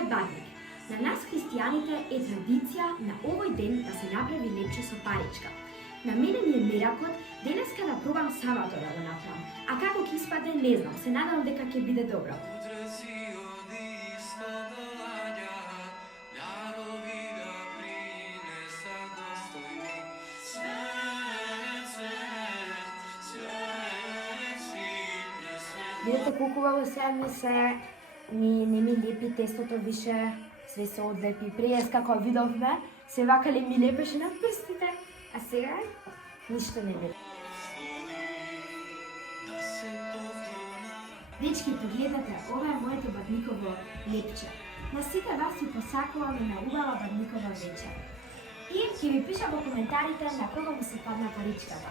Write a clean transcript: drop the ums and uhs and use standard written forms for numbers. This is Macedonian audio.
е бадник. На нас христијаните е традиција на овој ден да се направи лепче со паричка. На мене ми е меракот денеска да пробам самото да го направам. А како ќе испадне не знам, се надевам дека ќе биде добро. Видете колку убаво сега не ми лепи тестото више, све се одлепи. Пријас како видовме, се вака ли ми лепеше на прстите, а сега ништо не лепи. Дечки, погледнете, ова е моето бадниково лепче. На сите вас ви посакуваме на убава бадникова вечер. И ќе ви пишам во коментарите на кого му се падна паричката.